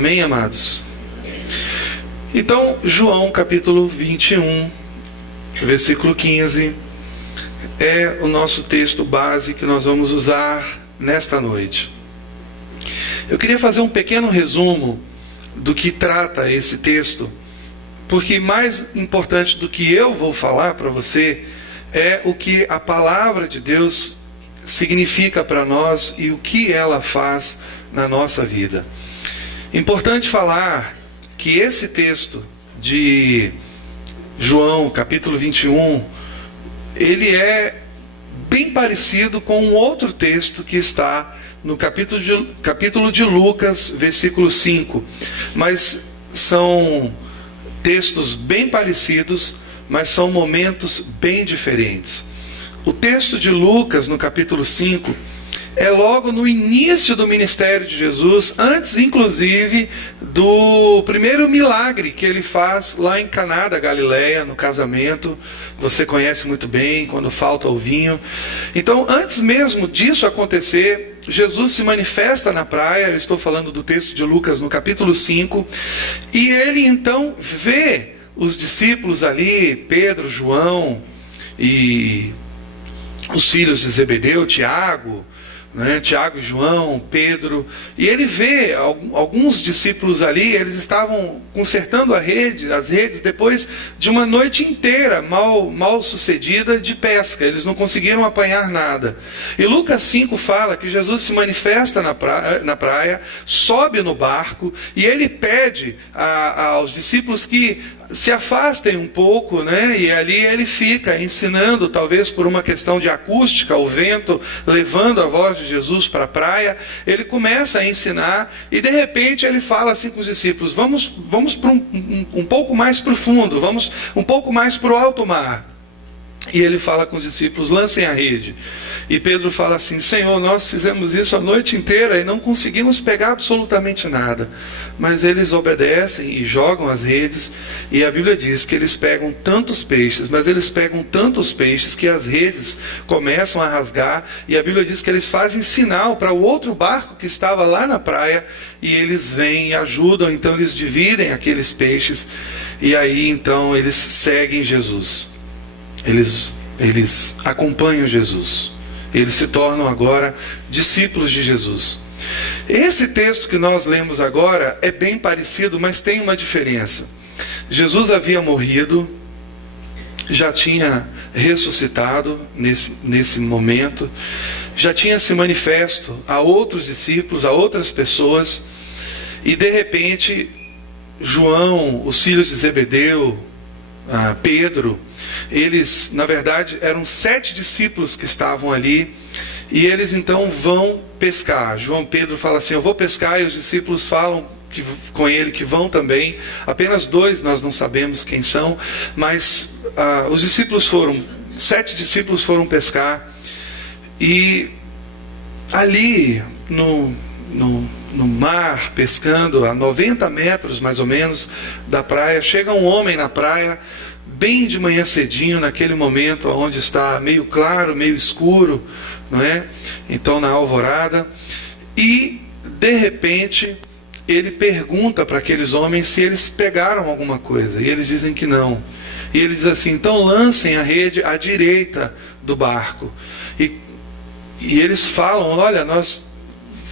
Amém, amados? Então, João capítulo 21, versículo 15, é o nosso texto base que nós vamos usar nesta noite. Eu queria fazer um pequeno resumo do que trata esse texto, porque mais importante do que eu vou falar para você é o que a palavra de Deus significa para nós e o que ela faz na nossa vida. Importante falar que esse texto de João, capítulo 21, ele é bem parecido com um outro texto que está no capítulo de Lucas, versículo 5. Mas são textos bem parecidos, mas são momentos bem diferentes. O texto de Lucas, no capítulo 5, é logo no início do ministério de Jesus, antes inclusive do primeiro milagre que ele faz lá em Caná da Galileia, no casamento. Você conhece muito bem, quando falta o vinho. Então, antes mesmo disso acontecer, Jesus se manifesta na praia. Eu estou falando do texto de Lucas no capítulo 5, e ele então vê os discípulos ali, Pedro, João e os filhos de Zebedeu, Tiago, Tiago e João, Pedro, e ele vê alguns discípulos ali. Eles estavam consertando as redes depois de uma noite inteira mal sucedida de pesca. Eles não conseguiram apanhar nada. E Lucas 5 fala que Jesus se manifesta na praia, sobe no barco, e ele pede aos discípulos que se afastem um pouco, e ali ele fica ensinando, talvez por uma questão de acústica, o vento levando a voz de Jesus para a praia. Ele começa a ensinar e de repente ele fala assim com os discípulos: vamos para um pouco mais profundo, vamos um pouco mais para o alto mar. E ele fala com os discípulos: lancem a rede. E Pedro fala assim: Senhor, nós fizemos isso a noite inteira e não conseguimos pegar absolutamente nada. Mas eles obedecem e jogam as redes, e a Bíblia diz que eles pegam tantos peixes, mas eles pegam tantos peixes que as redes começam a rasgar, e a Bíblia diz que eles fazem sinal para o outro barco que estava lá na praia, e eles vêm e ajudam. Então eles dividem aqueles peixes, e aí então eles seguem Jesus. Eles acompanham Jesus. Eles se tornam agora discípulos de Jesus. Esse texto que nós lemos agora é bem parecido, mas tem uma diferença. Jesus havia morrido, já tinha ressuscitado nesse momento, já tinha se manifesto a outros discípulos, a outras pessoas, e de repente João, os filhos de Zebedeu, Pedro, eles, na verdade, eram 7 discípulos que estavam ali, e eles então vão pescar. Pedro fala assim: eu vou pescar, e os discípulos falam com ele que vão também. Apenas 2 nós não sabemos quem são, mas os discípulos 7 discípulos foram pescar, e ali no mar, pescando a 90 metros mais ou menos da praia, chega um homem na praia, bem de manhã cedinho, naquele momento onde está meio claro, meio escuro, não é? Então, na alvorada, e de repente ele pergunta para aqueles homens se eles pegaram alguma coisa, e eles dizem que não. E ele diz assim: então lancem a rede à direita do barco. E eles falam: olha, nós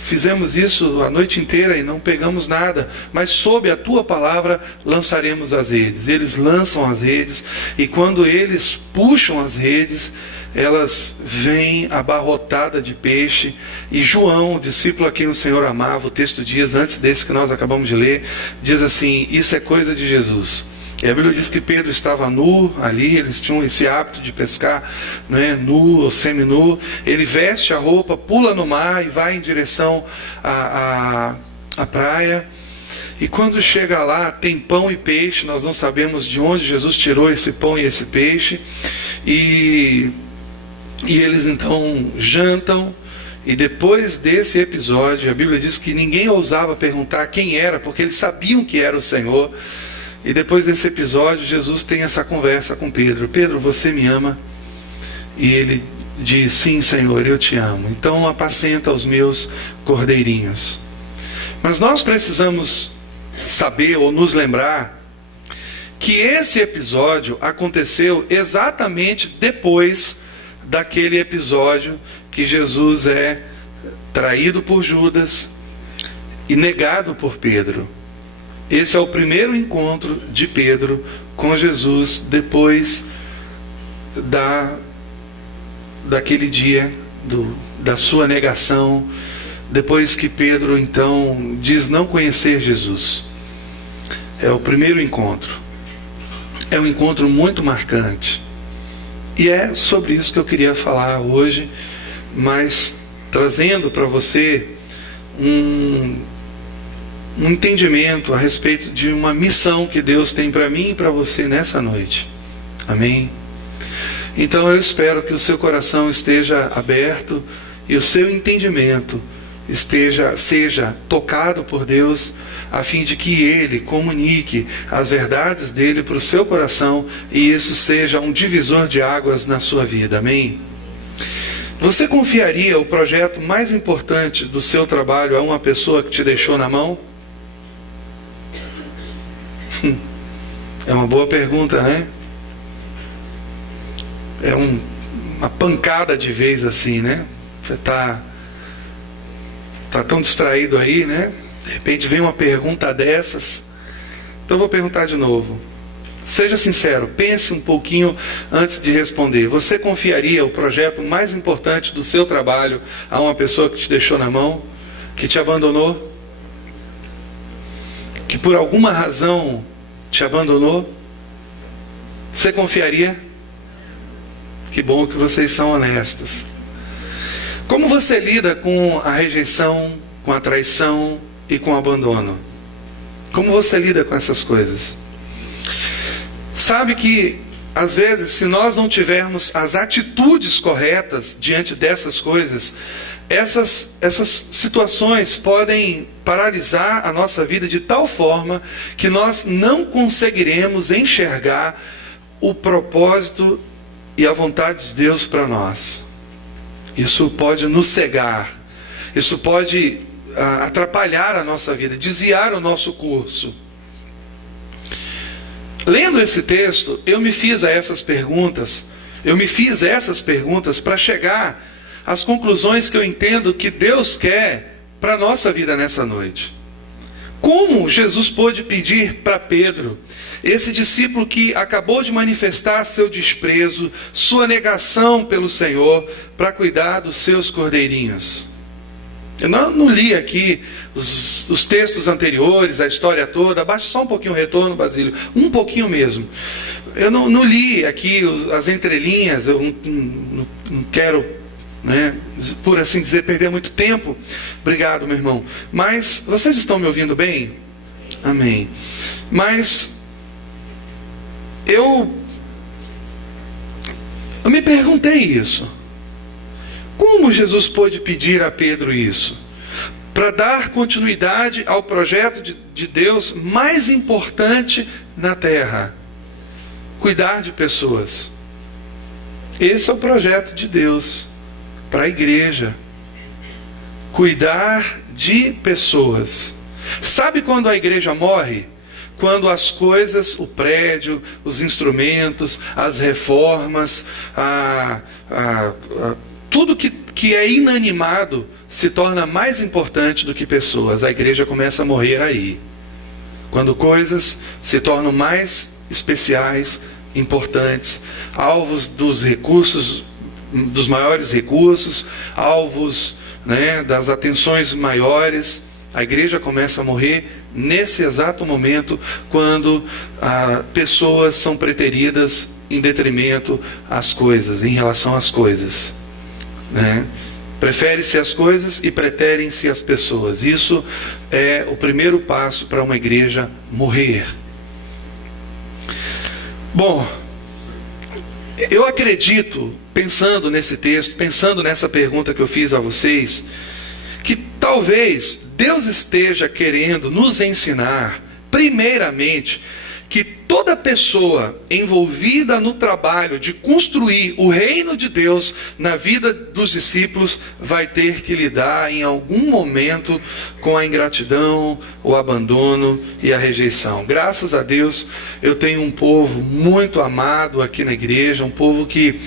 fizemos isso a noite inteira e não pegamos nada, mas sob a tua palavra lançaremos as redes. Eles lançam as redes, e quando eles puxam as redes, elas vêm abarrotadas de peixe. E João, o discípulo a quem o Senhor amava, o texto diz, antes desse que nós acabamos de ler, diz assim: isso é coisa de Jesus. E a Bíblia diz que Pedro estava nu ali. Eles tinham esse hábito de pescar, nu ou seminu. Ele veste a roupa, pula no mar e vai em direção à praia. E quando chega lá, tem pão e peixe. Nós não sabemos de onde Jesus tirou esse pão e esse peixe. E eles então jantam. E depois desse episódio, a Bíblia diz que ninguém ousava perguntar quem era, porque eles sabiam que era o Senhor. E depois desse episódio, Jesus tem essa conversa com Pedro: Pedro, você me ama? E ele diz: sim, Senhor, eu te amo. Então apacenta os meus cordeirinhos. Mas nós precisamos saber ou nos lembrar que esse episódio aconteceu exatamente depois daquele episódio que Jesus é traído por Judas e negado por Pedro. Esse é o primeiro encontro de Pedro com Jesus depois daquele dia da sua negação, depois que Pedro então diz não conhecer Jesus. É o primeiro encontro. É um encontro muito marcante. E é sobre isso que eu queria falar hoje, mas trazendo para você um entendimento a respeito de uma missão que Deus tem para mim e para você nessa noite. Amém? Então eu espero que o seu coração esteja aberto e o seu entendimento seja tocado por Deus, a fim de que Ele comunique as verdades dele para o seu coração e isso seja um divisor de águas na sua vida. Amém? Você confiaria o projeto mais importante do seu trabalho a uma pessoa que te deixou na mão? É uma boa pergunta, né? É uma pancada de vez assim, né? Você tá tão distraído aí, né? De repente vem uma pergunta dessas. Então eu vou perguntar de novo. Seja sincero, pense um pouquinho antes de responder. Você confiaria o projeto mais importante do seu trabalho a uma pessoa que te deixou na mão, que te abandonou, que por alguma razão te abandonou? Você confiaria? Que bom que vocês são honestos. Como você lida com a rejeição, com a traição e com o abandono? Como você lida com essas coisas? Sabe que, às vezes, se nós não tivermos as atitudes corretas diante dessas coisas, essas situações podem paralisar a nossa vida de tal forma que nós não conseguiremos enxergar o propósito e a vontade de Deus para nós. Isso pode nos cegar, isso pode atrapalhar a nossa vida, desviar o nosso curso. Lendo esse texto, eu me fiz essas perguntas para chegar às conclusões que eu entendo que Deus quer para a nossa vida nessa noite. Como Jesus pôde pedir para Pedro, esse discípulo que acabou de manifestar seu desprezo, sua negação pelo Senhor, para cuidar dos seus cordeirinhos? Eu não li aqui os textos anteriores, a história toda. Abaixa só um pouquinho o retorno, Basílio. Um pouquinho mesmo. Eu não li aqui as entrelinhas. Eu não quero, né, por assim dizer, perder muito tempo. Obrigado, meu irmão. Mas vocês estão me ouvindo bem? Amém. Mas eu me perguntei isso. Como Jesus pôde pedir a Pedro isso? Para dar continuidade ao projeto de Deus mais importante na terra: cuidar de pessoas. Esse é o projeto de Deus para a igreja. Cuidar de pessoas. Sabe quando a igreja morre? Quando as coisas, o prédio, os instrumentos, as reformas, tudo que é inanimado se torna mais importante do que pessoas. A igreja começa a morrer aí. Quando coisas se tornam mais especiais, importantes, alvos dos recursos, dos maiores recursos, alvos, né, das atenções maiores, a igreja começa a morrer nesse exato momento, quando pessoas são preteridas em detrimento às coisas, em relação às coisas. Né? Prefere-se as coisas e preterem-se as pessoas. Isso é o primeiro passo para uma igreja morrer. Bom, eu acredito, pensando nesse texto, pensando nessa pergunta que eu fiz a vocês, que talvez Deus esteja querendo nos ensinar, primeiramente, que toda pessoa envolvida no trabalho de construir o reino de Deus na vida dos discípulos vai ter que lidar em algum momento com a ingratidão, o abandono e a rejeição. Graças a Deus eu tenho um povo muito amado aqui na igreja, um povo que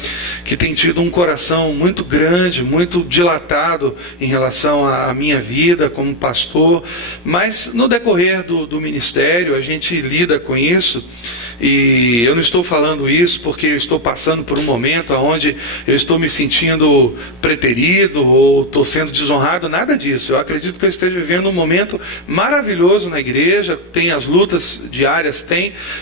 tem tido um coração muito grande, muito dilatado em relação à minha vida como pastor, mas no decorrer do ministério a gente lida com isso. E eu não estou falando isso porque eu estou passando por um momento onde eu estou me sentindo preterido ou estou sendo desonrado, nada disso. Eu acredito que eu esteja vivendo um momento maravilhoso na igreja, tem as lutas diárias,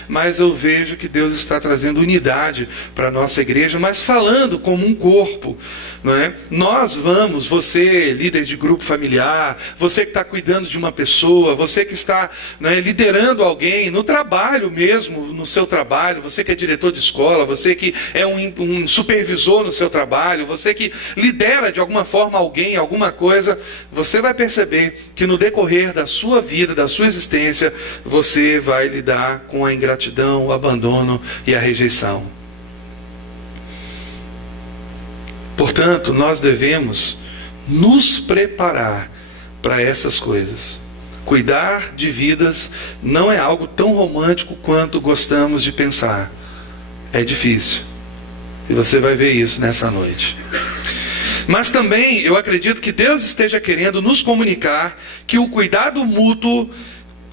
mas eu vejo que Deus está trazendo unidade para a nossa igreja, mas falando como um corpo, não é? Nós vamos, você líder de grupo familiar, você que está cuidando de uma pessoa, você que está, não é, liderando alguém no trabalho mesmo, no seu trabalho, você que é diretor de escola, você que é um supervisor no seu trabalho, você que lidera de alguma forma alguém, alguma coisa, você vai perceber que no decorrer da sua vida, da sua existência, você vai lidar com a ingratidão, o abandono e a rejeição. Portanto, nós devemos nos preparar para essas coisas. Cuidar de vidas não é algo tão romântico quanto gostamos de pensar. É difícil. E você vai ver isso nessa noite. Mas também eu acredito que Deus esteja querendo nos comunicar que o cuidado mútuo,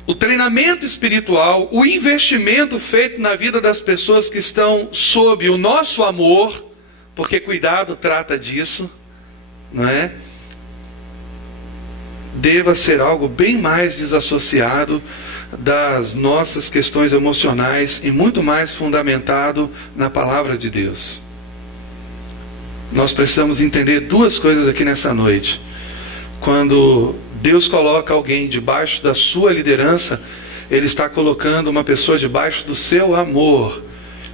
o treinamento espiritual, o investimento feito na vida das pessoas que estão sob o nosso amor, porque cuidado trata disso, não é? Deva ser algo bem mais desassociado das nossas questões emocionais e muito mais fundamentado na palavra de Deus. Nós precisamos entender duas coisas aqui nessa noite. Quando Deus coloca alguém debaixo da sua liderança, Ele está colocando uma pessoa debaixo do seu amor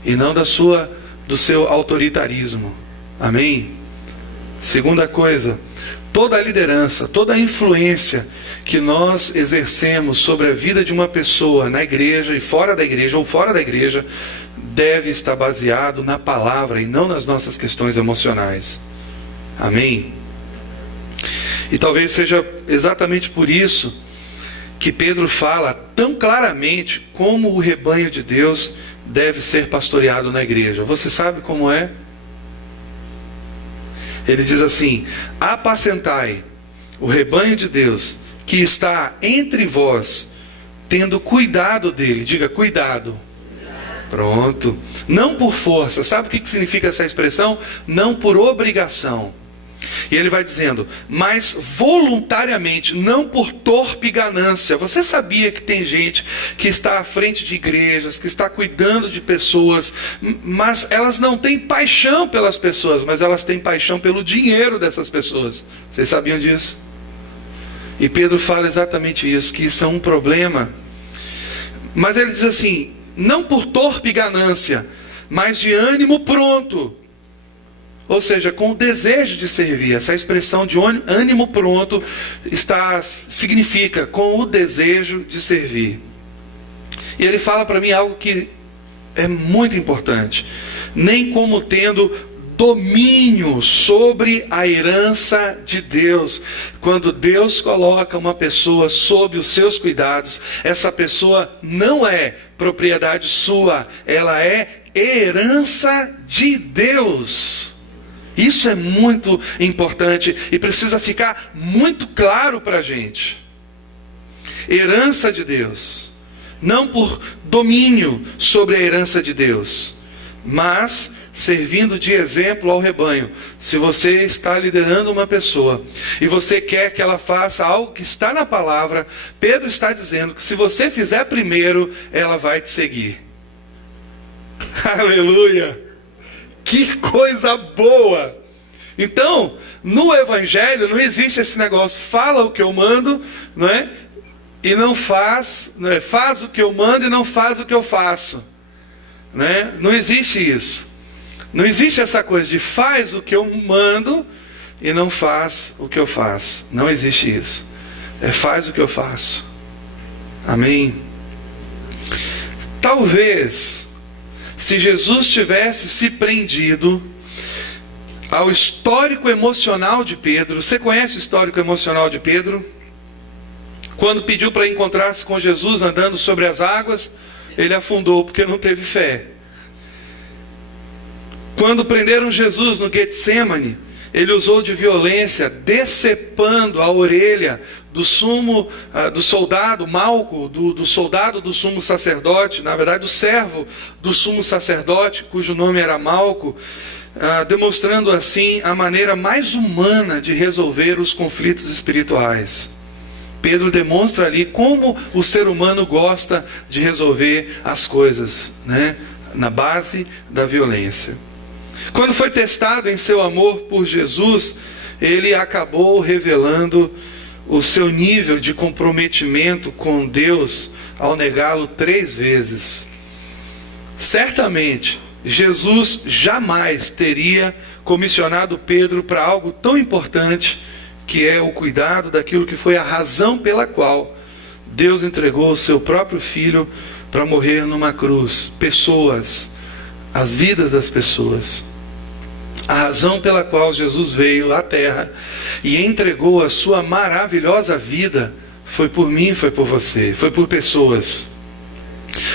e não do seu autoritarismo. Amém? Segunda coisa, toda a liderança, toda a influência que nós exercemos sobre a vida de uma pessoa na igreja e fora da igreja ou fora da igreja deve estar baseado na palavra e não nas nossas questões emocionais. Amém? E talvez seja exatamente por isso que Pedro fala tão claramente como o rebanho de Deus deve ser pastoreado na igreja. Você sabe como é? Ele diz assim: apacentai o rebanho de Deus que está entre vós, tendo cuidado dele. Diga, cuidado. Pronto. Não por força. Sabe o que significa essa expressão? Não por obrigação. E ele vai dizendo, mas voluntariamente, não por torpe ganância. Você sabia que tem gente que está à frente de igrejas, que está cuidando de pessoas, mas elas não têm paixão pelas pessoas, mas elas têm paixão pelo dinheiro dessas pessoas. Vocês sabiam disso? E Pedro fala exatamente isso, que isso é um problema. Mas ele diz assim, não por torpe ganância, mas de ânimo pronto. Ou seja, com o desejo de servir. Essa expressão de ânimo pronto significa com o desejo de servir. E ele fala para mim algo que é muito importante. Nem como tendo domínio sobre a herança de Deus. Quando Deus coloca uma pessoa sob os seus cuidados, essa pessoa não é propriedade sua, ela é herança de Deus. Isso é muito importante e precisa ficar muito claro para a gente. Herança de Deus. Não por domínio sobre a herança de Deus, mas servindo de exemplo ao rebanho. Se você está liderando uma pessoa e você quer que ela faça algo que está na palavra, Pedro está dizendo que se você fizer primeiro, ela vai te seguir. Aleluia! Que coisa boa! Então, no Evangelho não existe esse negócio, fala o que eu mando, não é? E não faz, não é? Faz o que eu mando e não faz o que eu faço. Não é? Não existe isso. Não existe essa coisa de faz o que eu mando e não faz o que eu faço. Não existe isso. É faz o que eu faço. Amém? Talvez, se Jesus tivesse se prendido ao histórico emocional de Pedro. Você conhece o histórico emocional de Pedro? Quando pediu para encontrar-se com Jesus andando sobre as águas, ele afundou porque não teve fé. Quando prenderam Jesus no Getsemane, ele usou de violência, decepando a orelha do soldado Malco, do soldado do sumo sacerdote, na verdade do servo do sumo sacerdote, cujo nome era Malco, demonstrando assim a maneira mais humana de resolver os conflitos espirituais. Pedro demonstra ali como o ser humano gosta de resolver as coisas, né? Na base da violência. Quando foi testado em seu amor por Jesus, ele acabou revelando o seu nível de comprometimento com Deus ao negá-lo 3 vezes. Certamente, Jesus jamais teria comissionado Pedro para algo tão importante, que é o cuidado daquilo que foi a razão pela qual Deus entregou o seu próprio Filho para morrer numa cruz. Pessoas, as vidas das pessoas. A razão pela qual Jesus veio à terra e entregou a sua maravilhosa vida foi por mim, foi por você, foi por pessoas.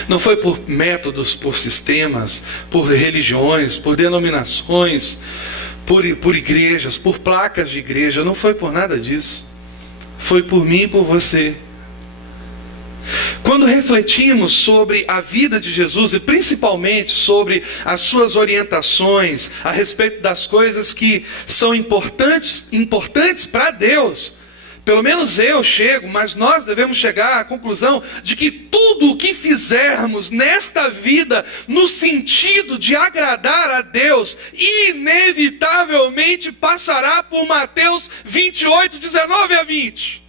Não foi por métodos, por sistemas, por religiões, por denominações, por igrejas, por placas de igreja. Não foi por nada disso. Foi por mim e por você. Quando refletimos sobre a vida de Jesus e principalmente sobre as suas orientações a respeito das coisas que são importantes para Deus, pelo menos eu chego, mas nós devemos chegar à conclusão de que tudo o que fizermos nesta vida no sentido de agradar a Deus, inevitavelmente passará por Mateus 28, 19 a 20.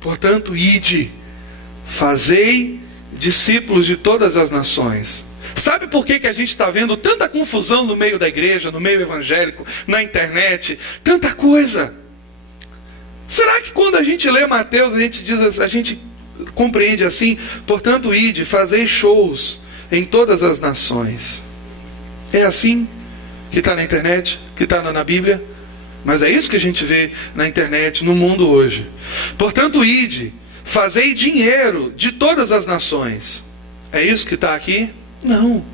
Portanto, ide, fazei discípulos de todas as nações. Sabe por que a gente está vendo tanta confusão no meio da igreja, no meio evangélico, na internet, tanta coisa? Será que quando a gente lê Mateus, a gente compreende assim? Portanto, ide, fazei shows em todas as nações. É assim que está na internet, que está na Bíblia? Mas é isso que a gente vê na internet, no mundo hoje. Portanto, ide, fazei dinheiro de todas as nações. É isso que está aqui? Não.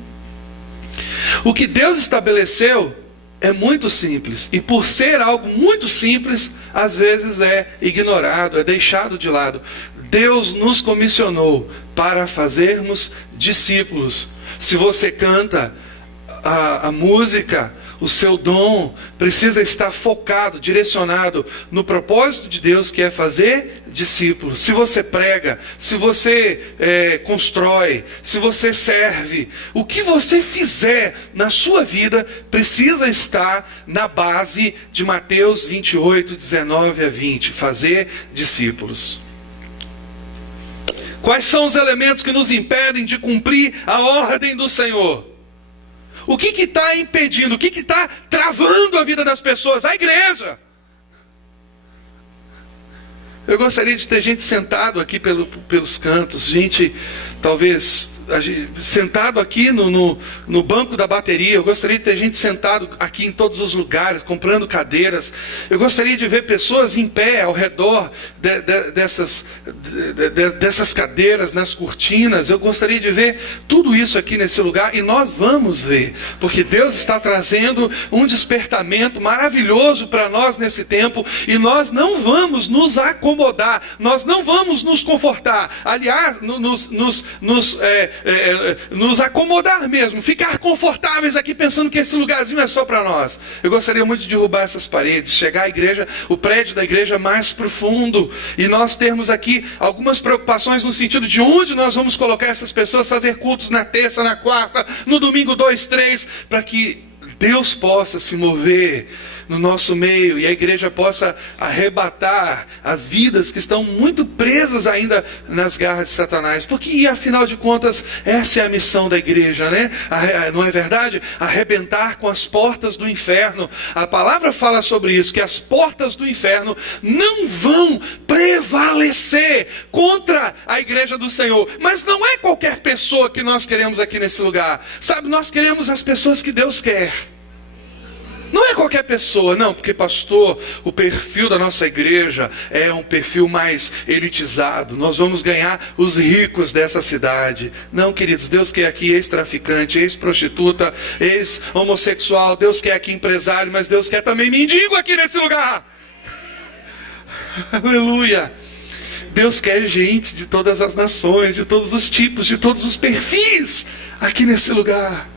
O que Deus estabeleceu é muito simples. E por ser algo muito simples, às vezes é ignorado, é deixado de lado. Deus nos comissionou para fazermos discípulos. Se você canta a música, o seu dom precisa estar focado, direcionado no propósito de Deus, que é fazer discípulos. Se você prega, se você constrói, se você serve, o que você fizer na sua vida precisa estar na base de Mateus 28, 19 a 20. Fazer discípulos. Quais são os elementos que nos impedem de cumprir a ordem do Senhor? O que está impedindo? O que está travando a vida das pessoas? A igreja. Eu gostaria de ter gente sentado aqui pelos cantos, gente talvez sentado aqui no banco da bateria. Eu gostaria de ter gente sentado aqui em todos os lugares, comprando cadeiras. Eu gostaria de ver pessoas em pé ao redor dessas cadeiras, nas cortinas. Eu gostaria de ver tudo isso aqui nesse lugar, e nós vamos ver, porque Deus está trazendo um despertamento maravilhoso para nós nesse tempo, e nós não vamos nos acomodar, nós não vamos nos confortar, aliás, nos acomodar mesmo, ficar confortáveis aqui pensando que esse lugarzinho é só para nós. Eu gostaria muito de derrubar essas paredes, chegar à igreja, o prédio da igreja mais profundo, e nós termos aqui algumas preocupações no sentido de onde nós vamos colocar essas pessoas, fazer cultos na terça, na quarta, no domingo 2, 3, para que Deus possa se mover no nosso meio e a igreja possa arrebatar as vidas que estão muito presas ainda nas garras de Satanás. Porque, afinal de contas, essa é a missão da igreja, né? Não é verdade? Arrebentar com as portas do inferno. A palavra fala sobre isso, que as portas do inferno não vão prevalecer contra a igreja do Senhor. Mas não é qualquer pessoa que nós queremos aqui nesse lugar. Sabe, nós queremos as pessoas que Deus quer. Não é qualquer pessoa, não, porque pastor, o perfil da nossa igreja é um perfil mais elitizado. Nós vamos ganhar os ricos dessa cidade. Não, queridos, Deus quer aqui ex-traficante, ex-prostituta, ex-homossexual. Deus quer aqui empresário, mas Deus quer também mendigo aqui nesse lugar. Aleluia. Deus quer gente de todas as nações, de todos os tipos, de todos os perfis aqui nesse lugar.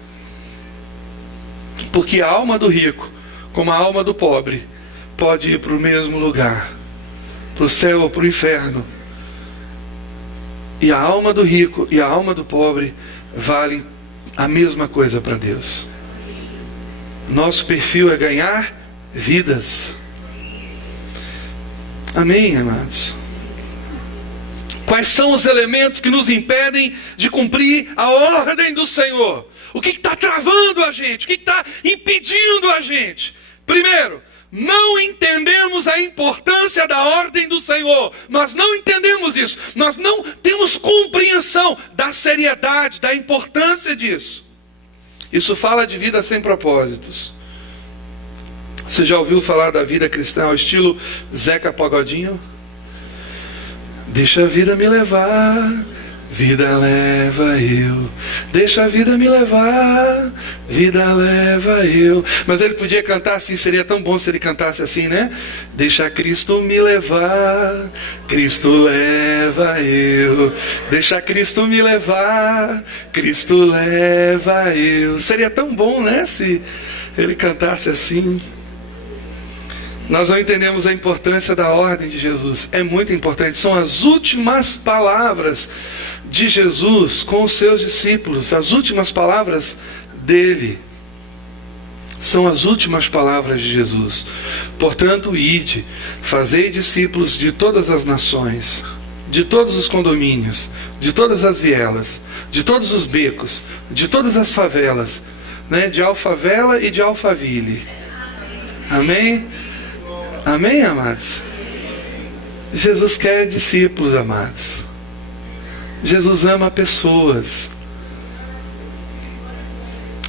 Porque a alma do rico, como a alma do pobre, pode ir para o mesmo lugar, para o céu ou para o inferno. E a alma do rico e a alma do pobre valem a mesma coisa para Deus. Nosso perfil é ganhar vidas. Amém, amados? Quais são os elementos que nos impedem de cumprir a ordem do Senhor? O que está travando a gente? O que está impedindo a gente? Primeiro, não entendemos a importância da ordem do Senhor. Nós não entendemos isso. Nós não temos compreensão da seriedade, da importância disso. Isso fala de vida sem propósitos. Você já ouviu falar da vida cristã ao estilo Zeca Pagodinho? Deixa a vida me levar, vida leva eu. Deixa a vida me levar, vida leva eu. Mas ele podia cantar assim, seria tão bom se ele cantasse assim, né? Deixa Cristo me levar, Cristo leva eu. Deixa Cristo me levar, Cristo leva eu. Seria tão bom, né? Se ele cantasse assim. Nós não entendemos a importância da ordem de Jesus. É muito importante. São as últimas palavras de Jesus com os seus discípulos. As últimas palavras dele. São as últimas palavras de Jesus. Portanto, ide, fazei discípulos de todas as nações, de todos os condomínios, de todas as vielas, de todos os becos, de todas as favelas, né? De Alfavela e de Alphaville. Amém? Amém, amados? Jesus quer discípulos, amados. Jesus ama pessoas.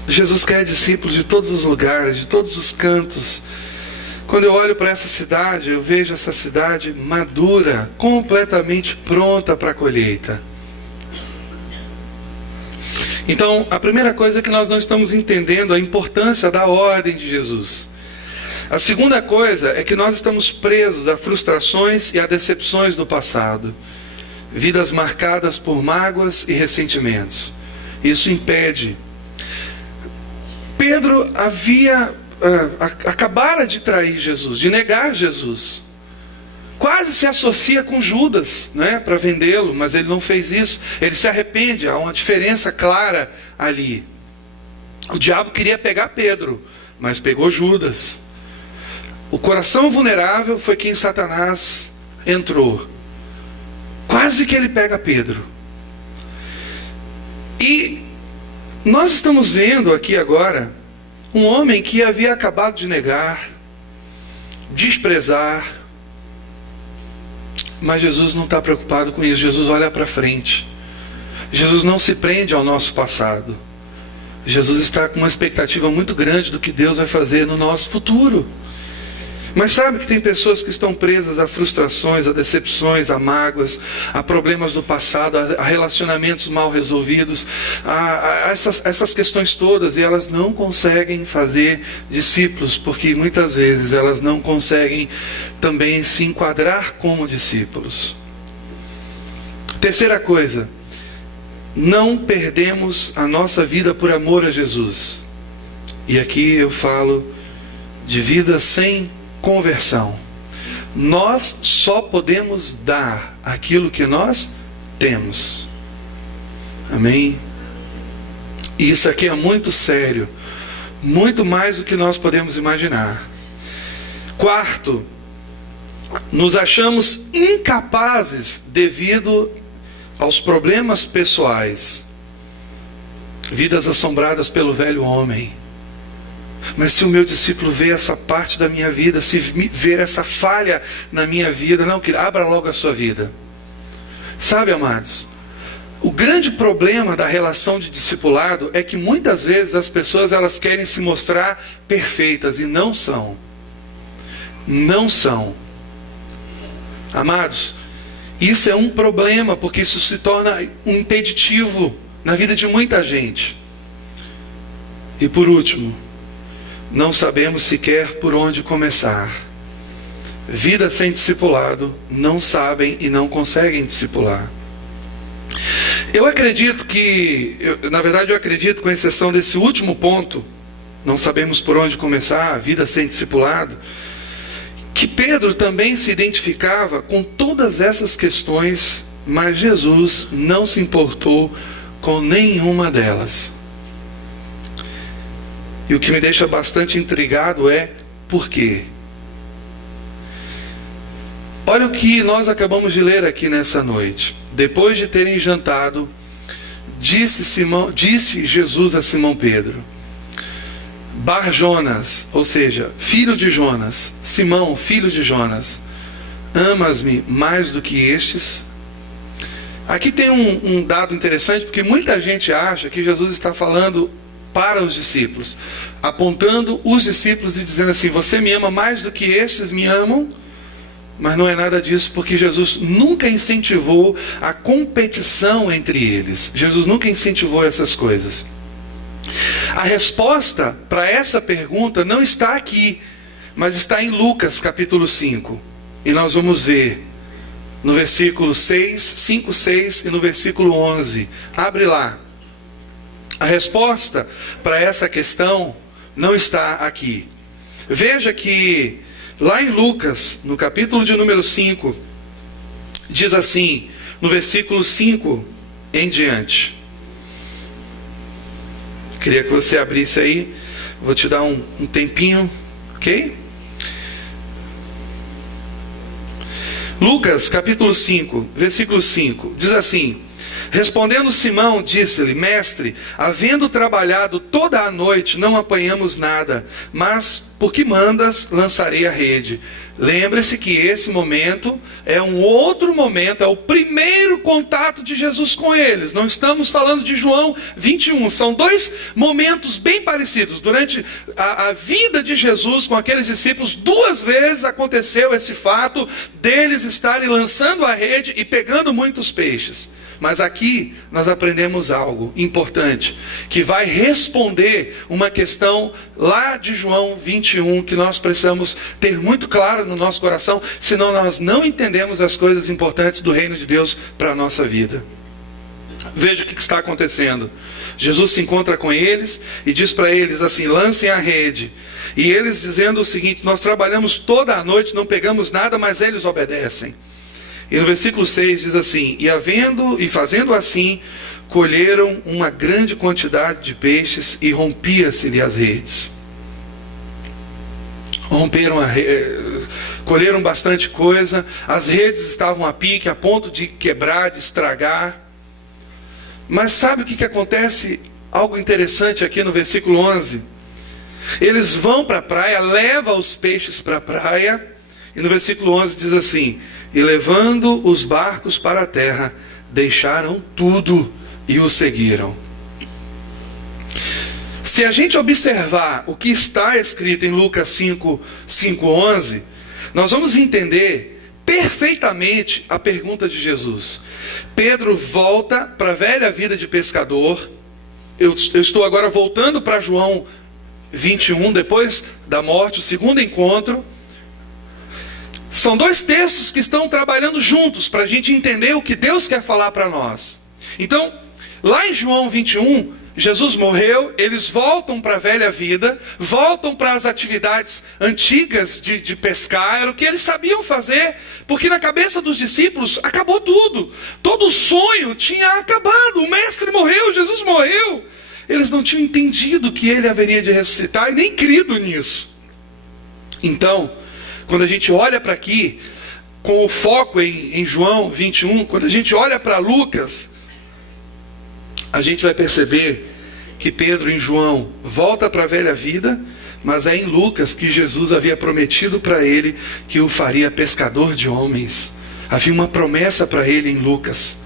Jesus quer discípulos de todos os lugares, de todos os cantos. Quando eu olho para essa cidade, eu vejo essa cidade madura, completamente pronta para a colheita. Então, a primeira coisa é que nós não estamos entendendo a importância da ordem de Jesus. A segunda coisa é que nós estamos presos a frustrações e a decepções do passado. Vidas marcadas por mágoas e ressentimentos. Isso impede. Pedro acabara de trair Jesus, de negar Jesus. Quase se associa com Judas, né, para vendê-lo, mas ele não fez isso. Ele se arrepende, há uma diferença clara ali. O diabo queria pegar Pedro, mas pegou Judas. O coração vulnerável foi quem Satanás entrou. Quase que ele pega Pedro. E nós estamos vendo aqui agora um homem que havia acabado de negar, desprezar. Mas Jesus não está preocupado com isso. Jesus olha para frente. Jesus não se prende ao nosso passado. Jesus está com uma expectativa muito grande do que Deus vai fazer no nosso futuro. Mas sabe que tem pessoas que estão presas a frustrações, a decepções, a mágoas, a problemas do passado, a relacionamentos mal resolvidos, a essas questões todas, e elas não conseguem fazer discípulos, porque muitas vezes elas não conseguem também se enquadrar como discípulos. Terceira coisa, não perdemos a nossa vida por amor a Jesus. E aqui eu falo de vida sem conversão. Nós só podemos dar aquilo que nós temos. Amém? E isso aqui é muito sério. Muito mais do que nós podemos imaginar. Quarto, nos achamos incapazes devido aos problemas pessoais. Vidas assombradas pelo velho homem. Mas se o meu discípulo vê essa parte da minha vida, se ver essa falha na minha vida, não, que abra logo a sua vida. Sabe, amados, o grande problema da relação de discipulado é que muitas vezes as pessoas elas querem se mostrar perfeitas e não são. Não são. Amados, isso é um problema, porque isso se torna um impeditivo na vida de muita gente. E por último, não sabemos sequer por onde começar. Vida sem discipulado, não sabem e não conseguem discipular. Eu acredito na verdade eu acredito, com exceção desse último ponto, não sabemos por onde começar, vida sem discipulado, que Pedro também se identificava com todas essas questões, mas Jesus não se importou com nenhuma delas. E o que me deixa bastante intrigado é por quê? Olha o que nós acabamos de ler aqui nessa noite. Depois de terem jantado, disse Jesus a Simão Pedro: Bar Jonas, ou seja, filho de Jonas, Simão, filho de Jonas, amas-me mais do que estes? Aqui tem um dado interessante, porque muita gente acha que Jesus está falando para os discípulos, apontando os discípulos e dizendo assim: você me ama mais do que estes me amam? Mas não é nada disso, porque Jesus nunca incentivou a competição entre eles. Jesus nunca incentivou essas coisas. A resposta para essa pergunta não está aqui, mas está em Lucas capítulo 5. E nós vamos ver no versículo 5, 6 e no versículo 11. Abre lá. A resposta para essa questão não está aqui. Veja que lá em Lucas, no capítulo de número 5, diz assim, no versículo 5 em diante. Queria que você abrisse aí, vou te dar um tempinho, ok? Lucas capítulo 5, versículo 5, diz assim: respondendo Simão, disse-lhe: mestre, havendo trabalhado toda a noite, não apanhamos nada, mas por que mandas, lançarei a rede. Lembre-se que esse momento é um outro momento, é o primeiro contato de Jesus com eles. Não estamos falando de João 21, são dois momentos bem parecidos. Durante a vida de Jesus com aqueles discípulos, 2 vezes aconteceu esse fato deles estarem lançando a rede e pegando muitos peixes. Mas aqui nós aprendemos algo importante, que vai responder uma questão lá de João 21, que nós precisamos ter muito claro no nosso coração, senão nós não entendemos as coisas importantes do reino de Deus para a nossa vida. Veja o que está acontecendo. Jesus se encontra com eles e diz para eles assim: lancem a rede. E eles dizendo o seguinte: nós trabalhamos toda a noite, não pegamos nada, mas eles obedecem. E no versículo 6 diz assim: e fazendo assim, colheram uma grande quantidade de peixes e rompia-se-lhe as redes. Colheram bastante coisa, as redes estavam a pique, a ponto de quebrar, de estragar. Mas sabe o que acontece? Algo interessante aqui no versículo 11. Eles vão para a praia, levam os peixes para a praia, e no versículo 11 diz assim: e levando os barcos para a terra, deixaram tudo e o seguiram. Se a gente observar o que está escrito em Lucas 5:11, nós vamos entender perfeitamente a pergunta de Jesus. Pedro volta para a velha vida de pescador. Eu estou agora voltando para João 21, depois da morte, o segundo encontro. São 2 textos que estão trabalhando juntos para a gente entender o que Deus quer falar para nós. Então, lá em João 21, Jesus morreu, eles voltam para a velha vida, voltam para as atividades antigas de pescar, era o que eles sabiam fazer, porque na cabeça dos discípulos acabou tudo. Todo o sonho tinha acabado, o mestre morreu, Jesus morreu. eles não tinham entendido que ele haveria de ressuscitar e nem crido nisso. Então, quando a gente olha para aqui, com o foco em João 21, quando a gente olha para Lucas, a gente vai perceber que Pedro em João volta para a velha vida, mas é em Lucas que Jesus havia prometido para ele que o faria pescador de homens. Havia uma promessa para ele em Lucas.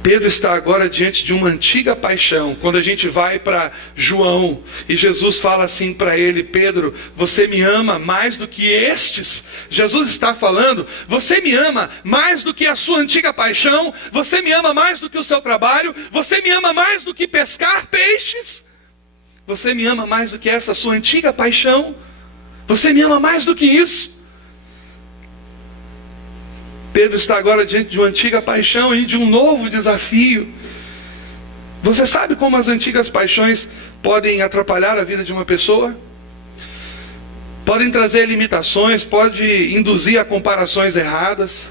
Pedro está agora diante de uma antiga paixão. Quando a gente vai para João e Jesus fala assim para ele: Pedro, você me ama mais do que estes? Jesus está falando: você me ama mais do que a sua antiga paixão? Você me ama mais do que o seu trabalho? Você me ama mais do que pescar peixes? Você me ama mais do que essa sua antiga paixão? Você me ama mais do que isso? Pedro está agora diante de uma antiga paixão e de um novo desafio. Você sabe como as antigas paixões podem atrapalhar a vida de uma pessoa? Podem trazer limitações, pode induzir a comparações erradas.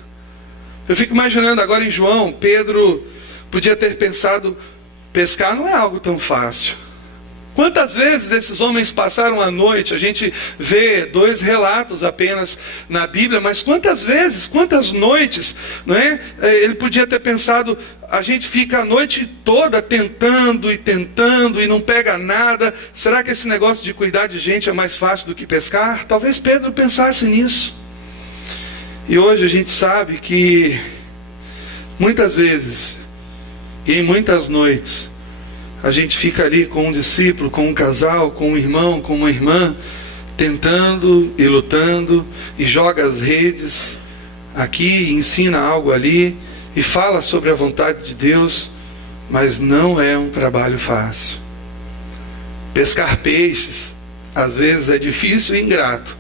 Eu fico imaginando agora em João, Pedro podia ter pensado: pescar não é algo tão fácil. Quantas vezes esses homens passaram a noite? A gente vê 2 relatos apenas na Bíblia, mas quantas vezes, quantas noites, não é? Ele podia ter pensado: a gente fica a noite toda tentando e não pega nada. Será que esse negócio de cuidar de gente é mais fácil do que pescar? Talvez Pedro pensasse nisso. E hoje a gente sabe que muitas vezes e em muitas noites a gente fica ali com um discípulo, com um casal, com um irmão, com uma irmã, tentando e lutando, e joga as redes aqui, ensina algo ali, e fala sobre a vontade de Deus, mas não é um trabalho fácil. Pescar peixes, às vezes é difícil e ingrato,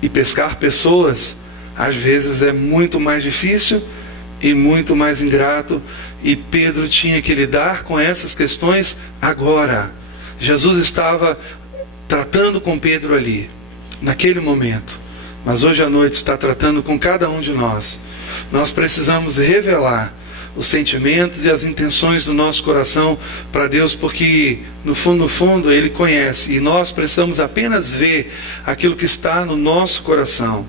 e pescar pessoas, às vezes é muito mais difícil e muito mais ingrato. E Pedro tinha que lidar com essas questões agora. Jesus estava tratando com Pedro ali, naquele momento. Mas hoje à noite está tratando com cada um de nós. Nós precisamos revelar os sentimentos e as intenções do nosso coração para Deus, porque no fundo Ele conhece. E nós precisamos apenas ver aquilo que está no nosso coração.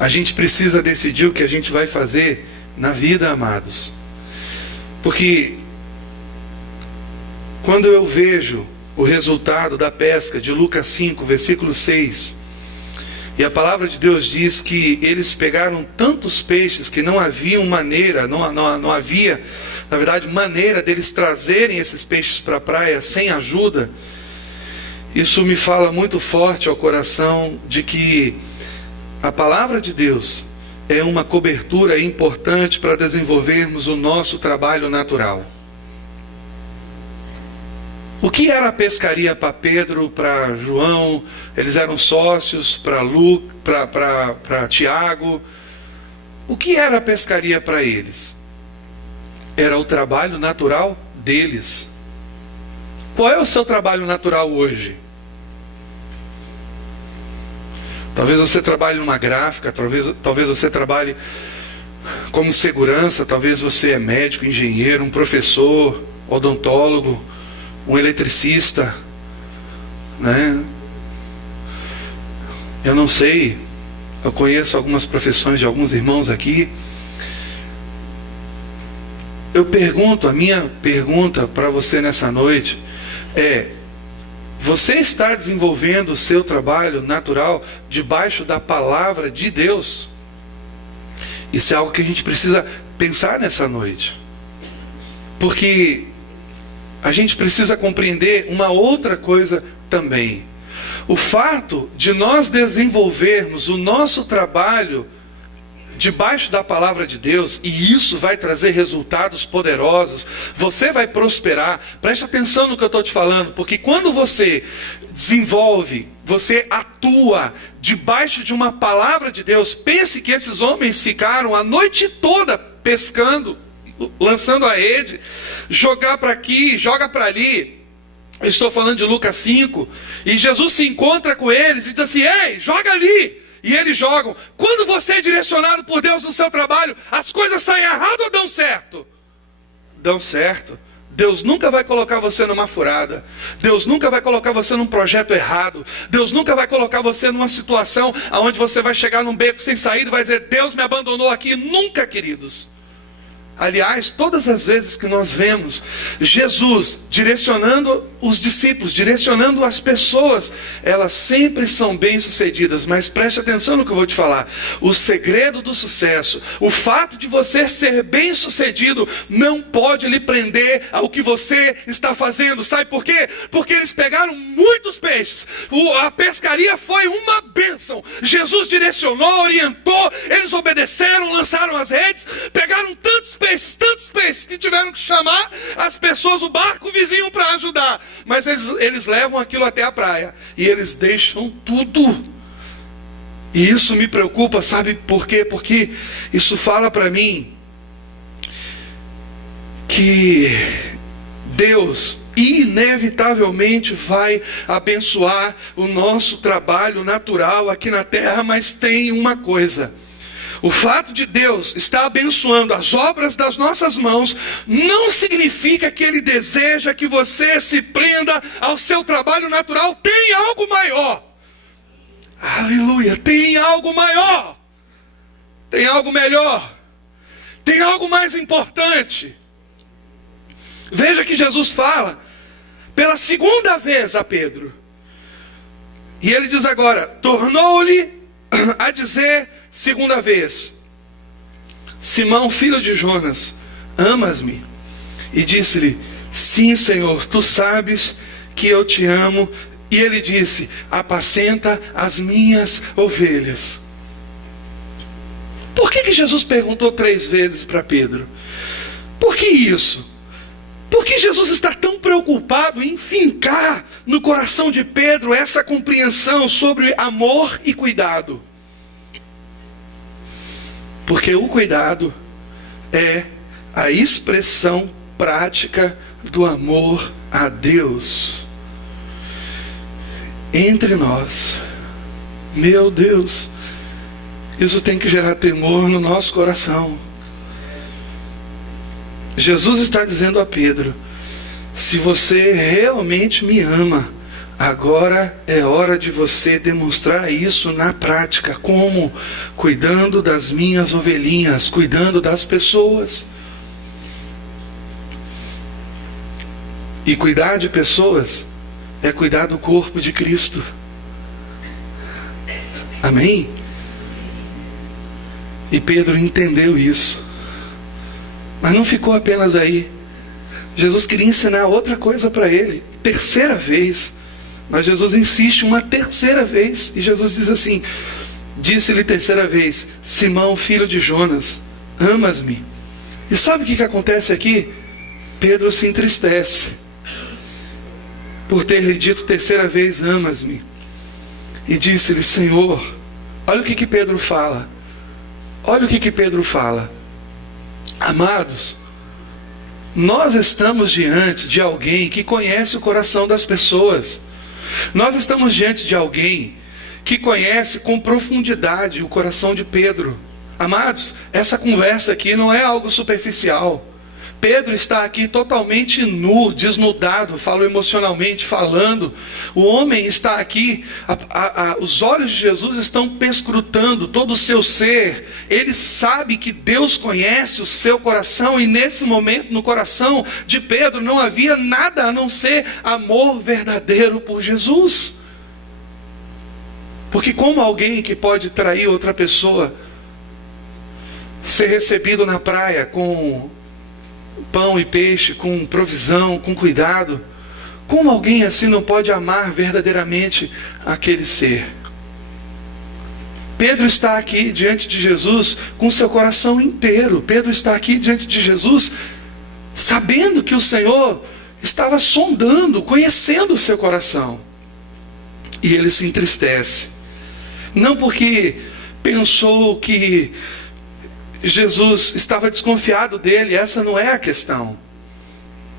A gente precisa decidir o que a gente vai fazer na vida, amados. Porque quando eu vejo o resultado da pesca de Lucas 5, versículo 6, e a palavra de Deus diz que eles pegaram tantos peixes que não havia maneira, não havia, na verdade, maneira deles trazerem esses peixes para a praia sem ajuda. Isso me fala muito forte ao coração de que a palavra de Deus é uma cobertura importante para desenvolvermos o nosso trabalho natural. O que era a pescaria para Pedro, para João? Eles eram sócios, para Tiago. O que era a pescaria para eles? Era o trabalho natural deles. Qual é o seu trabalho natural hoje? Talvez você trabalhe numa gráfica, talvez você trabalhe como segurança, talvez você é médico, engenheiro, um professor, odontólogo, um eletricista, né? Eu não sei, eu conheço algumas profissões de alguns irmãos aqui. A minha pergunta para você nessa noite é: você está desenvolvendo o seu trabalho natural debaixo da palavra de Deus? Isso é algo que a gente precisa pensar nessa noite. Porque a gente precisa compreender uma outra coisa também. O fato de nós desenvolvermos o nosso trabalho debaixo da palavra de Deus, e isso vai trazer resultados poderosos, você vai prosperar. Preste atenção no que eu estou te falando, porque quando você desenvolve, você atua debaixo de uma palavra de Deus. Pense que esses homens ficaram a noite toda pescando, lançando a rede, jogar para aqui, joga para ali. Eu estou falando de Lucas 5, e Jesus se encontra com eles e diz assim: ei, joga ali. E eles jogam. Quando você é direcionado por Deus no seu trabalho, as coisas saem errado ou dão certo? Dão certo. Deus nunca vai colocar você numa furada. Deus nunca vai colocar você num projeto errado. Deus nunca vai colocar você numa situação onde você vai chegar num beco sem saída e vai dizer, Deus me abandonou aqui. Nunca, queridos. Aliás, todas as vezes que nós vemos Jesus direcionando os discípulos, direcionando as pessoas, elas sempre são bem-sucedidas. Mas preste atenção no que eu vou te falar. O segredo do sucesso, o fato de você ser bem-sucedido, não pode lhe prender ao que você está fazendo. Sabe por quê? Porque eles pegaram muitos peixes. A pescaria foi uma bênção. Jesus direcionou, orientou, eles obedeceram, lançaram as redes, pegaram tantos peixes que tiveram que chamar as pessoas, o barco vizinho para ajudar. Mas eles levam aquilo até a praia e eles deixam tudo. E isso me preocupa, sabe por quê? Porque isso fala para mim que Deus inevitavelmente vai abençoar o nosso trabalho natural aqui na terra, mas tem uma coisa. O fato de Deus estar abençoando as obras das nossas mãos não significa que Ele deseja que você se prenda ao seu trabalho natural. Tem algo maior. Aleluia, tem algo maior. Tem algo melhor. Tem algo mais importante. Veja que Jesus fala pela segunda vez a Pedro. E ele diz agora, tornou-lhe a dizer segunda vez, Simão, filho de Jonas, amas-me? E disse-lhe, sim, Senhor, tu sabes que eu te amo. E ele disse, apacenta as minhas ovelhas. Por que Jesus perguntou 3 vezes para Pedro? Por que isso? Por que Jesus está tão preocupado em fincar no coração de Pedro essa compreensão sobre amor e cuidado? Porque o cuidado é a expressão prática do amor a Deus. Entre nós, meu Deus, isso tem que gerar temor no nosso coração. Jesus está dizendo a Pedro, se você realmente me ama, agora é hora de você demonstrar isso na prática. Como? Cuidando das minhas ovelhinhas, cuidando das pessoas. E cuidar de pessoas é cuidar do corpo de Cristo. Amém? E Pedro entendeu isso. Mas não ficou apenas aí. Jesus queria ensinar outra coisa para ele. 3ª vez. Mas Jesus insiste uma 3ª vez. E Jesus diz assim, disse-lhe 3ª vez, Simão, filho de Jonas, amas-me? E sabe o que acontece aqui? Pedro se entristece por ter lhe dito 3ª vez, amas-me? E disse-lhe, Senhor, olha o que Pedro fala. Olha o que Pedro fala. Amados, nós estamos diante de alguém que conhece o coração das pessoas. Nós estamos diante de alguém que conhece com profundidade o coração de Pedro. Amados, essa conversa aqui não é algo superficial. Pedro está aqui totalmente nu, desnudado, falo emocionalmente falando. O homem está aqui, os olhos de Jesus estão perscrutando todo o seu ser. Ele sabe que Deus conhece o seu coração, e nesse momento no coração de Pedro não havia nada a não ser amor verdadeiro por Jesus. Porque como alguém que pode trair outra pessoa, ser recebido na praia com pão e peixe, com provisão, com cuidado, como alguém assim não pode amar verdadeiramente aquele ser? Pedro está aqui diante de Jesus com seu coração inteiro. Pedro está aqui diante de Jesus sabendo que o Senhor estava sondando, conhecendo o seu coração. E ele se entristece. Não porque pensou que Jesus estava desconfiado dele, essa não é a questão.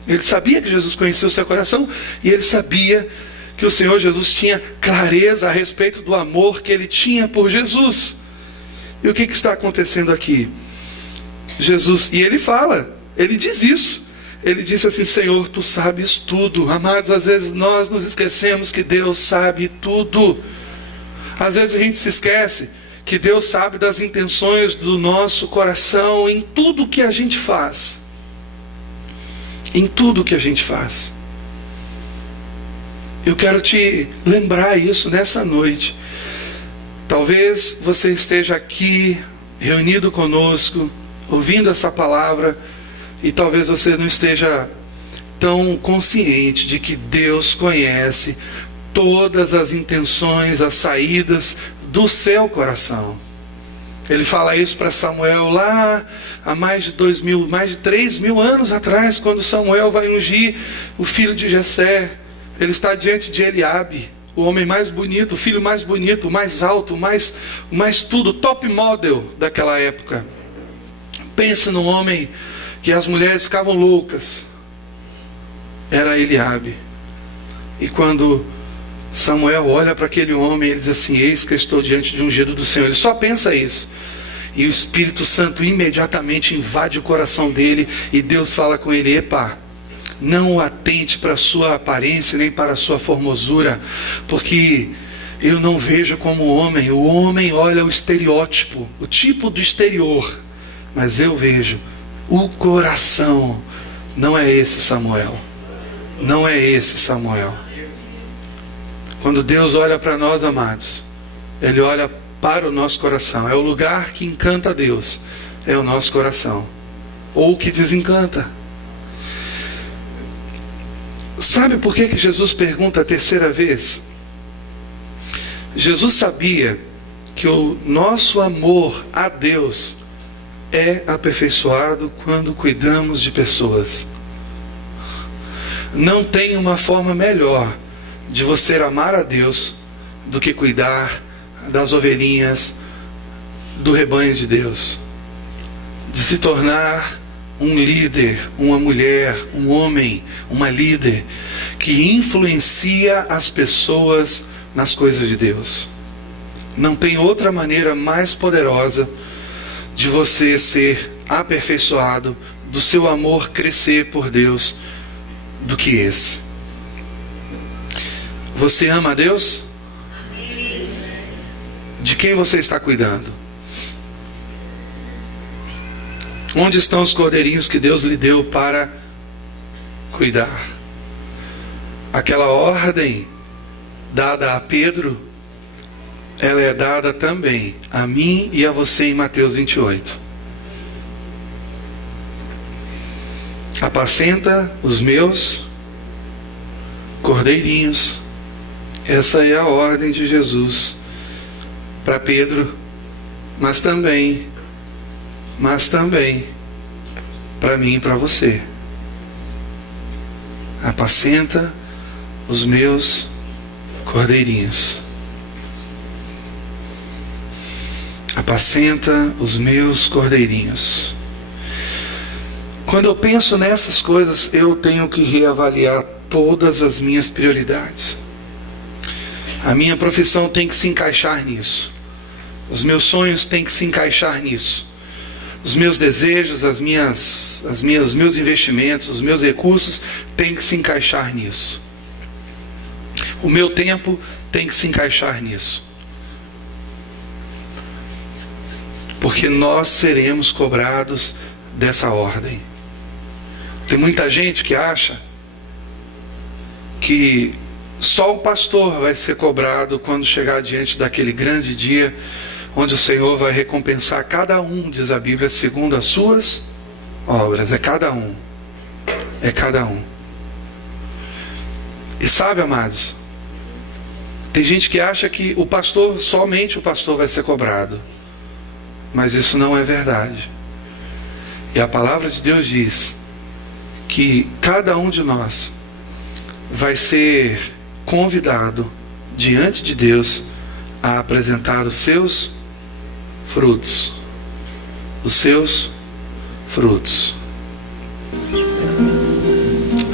Ele sabia que Jesus conhecia o seu coração, e ele sabia que o Senhor Jesus tinha clareza a respeito do amor que ele tinha por Jesus. E o que está acontecendo aqui? Jesus, e ele fala, ele diz isso. ele disse assim: Senhor, tu sabes tudo. Amados, às vezes nós nos esquecemos que Deus sabe tudo. Às vezes a gente se esquece que Deus sabe das intenções do nosso coração em tudo que a gente faz. Em tudo que a gente faz. Eu quero te lembrar isso nessa noite. Talvez você esteja aqui reunido conosco, ouvindo essa palavra, e talvez você não esteja tão consciente de que Deus conhece todas as intenções, as saídas do seu coração. Ele fala isso para Samuel lá há mais de 3.000 anos atrás, quando Samuel vai ungir o filho de Jessé. Ele está diante de Eliabe, o homem mais bonito, o filho mais bonito, o mais alto, mais tudo, top model daquela época. Pense num homem que as mulheres ficavam loucas. Era Eliabe. E quando Samuel olha para aquele homem, ele diz assim: eis que eu estou diante de um ungido do Senhor. Ele só pensa isso. E o Espírito Santo imediatamente invade o coração dele, e Deus fala com ele: epa, não atente para a sua aparência, nem para a sua formosura, porque eu não vejo como homem. O homem olha o estereótipo, o tipo do exterior, mas eu vejo o coração. Não é esse Samuel. Não é esse Samuel. Quando Deus olha para nós, amados, Ele olha para o nosso coração. É o lugar que encanta Deus, é o nosso coração, ou que desencanta. Sabe por que Jesus pergunta a terceira vez? Jesus sabia que o nosso amor a Deus é aperfeiçoado quando cuidamos de pessoas. Não tem uma forma melhor de você amar a Deus do que cuidar das ovelhinhas do rebanho de Deus. De se tornar um líder, uma mulher, um homem, uma líder que influencia as pessoas nas coisas de Deus. Não tem outra maneira mais poderosa de você ser aperfeiçoado, do seu amor crescer por Deus, do que esse. Você ama a Deus? De quem você está cuidando? Onde estão os cordeirinhos que Deus lhe deu para cuidar? Aquela ordem dada a Pedro, ela é dada também a mim e a você em Mateus 28. Apacenta os meus cordeirinhos. Essa é a ordem de Jesus para Pedro, mas também para mim e para você. Apacenta os meus cordeirinhos. Apacenta os meus cordeirinhos. Quando eu penso nessas coisas, eu tenho que reavaliar todas as minhas prioridades. A minha profissão tem que se encaixar nisso. Os meus sonhos têm que se encaixar nisso. Os meus desejos, os meus investimentos, os meus recursos têm que se encaixar nisso. O meu tempo tem que se encaixar nisso. Porque nós seremos cobrados dessa ordem. Tem muita gente que acha que só o pastor vai ser cobrado quando chegar diante daquele grande dia, onde o Senhor vai recompensar cada um, diz a Bíblia, segundo as suas obras. É cada um. É cada um. E sabe, amados, tem gente que acha que somente o pastor vai ser cobrado. Mas isso não é verdade. E a palavra de Deus diz que cada um de nós vai ser convidado diante de Deus a apresentar os seus frutos. Os seus frutos.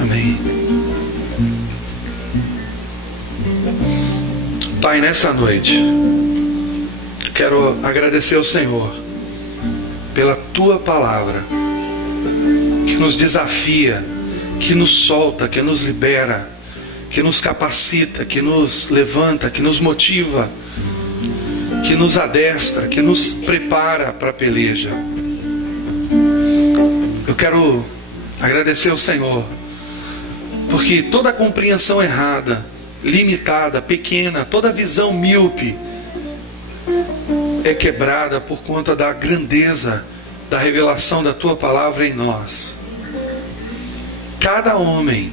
Amém. Pai, nessa noite quero agradecer ao Senhor pela Tua palavra, que nos desafia que nos solta, que nos libera, que nos capacita, que nos levanta, que nos motiva, que nos adestra, que nos prepara para a peleja. Eu quero agradecer ao Senhor, porque toda compreensão errada, limitada, pequena, toda visão míope é quebrada por conta da grandeza da revelação da Tua palavra em nós. Cada homem,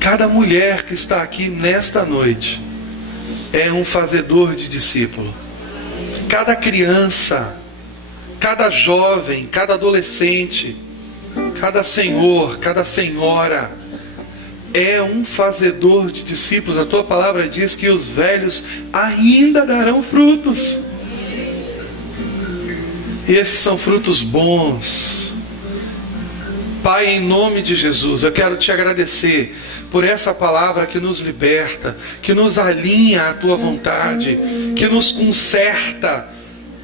cada mulher que está aqui nesta noite é um fazedor de discípulo. Cada criança, cada jovem, cada adolescente, cada senhor, cada senhora é um fazedor de discípulos. A Tua palavra diz que os velhos ainda darão frutos. E esses são frutos bons. Pai, em nome de Jesus, eu quero Te agradecer por essa palavra que nos liberta, que nos alinha à Tua vontade, que nos conserta,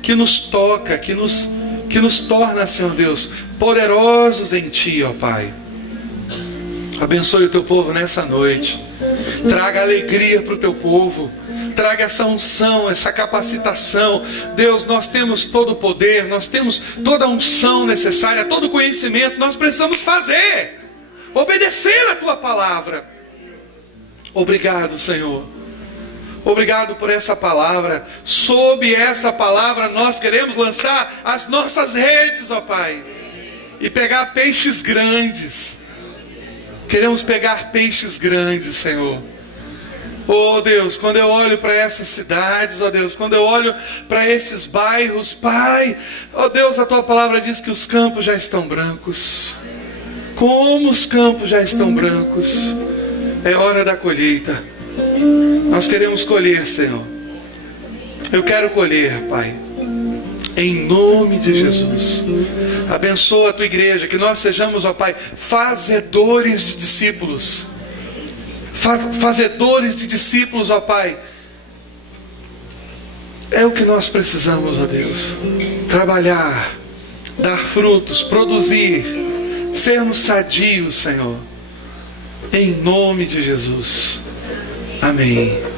que nos toca, que nos torna, Senhor Deus, poderosos em Ti, ó Pai. Abençoe o Teu povo nessa noite. Traga alegria para o Teu povo. Traga essa unção, essa capacitação. Deus, nós temos todo o poder, nós temos toda a unção necessária, todo o conhecimento. Nós precisamos fazer, obedecer a Tua palavra. Obrigado, Senhor. Obrigado por essa palavra. Sob essa palavra nós queremos lançar as nossas redes, ó Pai, e pegar peixes grandes. Queremos pegar peixes grandes, Senhor. Oh Deus, quando eu olho para essas cidades, oh Deus, quando eu olho para esses bairros, Pai, oh Deus, a Tua palavra diz que os campos já estão brancos. Como os campos já estão brancos. É hora da colheita. Nós queremos colher, Senhor. Eu quero colher, Pai, em nome de Jesus. Abençoa a Tua igreja, que nós sejamos, ó Pai, fazedores de discípulos. Fazedores de discípulos, ó Pai. É o que nós precisamos, ó Deus. Trabalhar, dar frutos, produzir, sermos sadios, Senhor. Em nome de Jesus. Amém.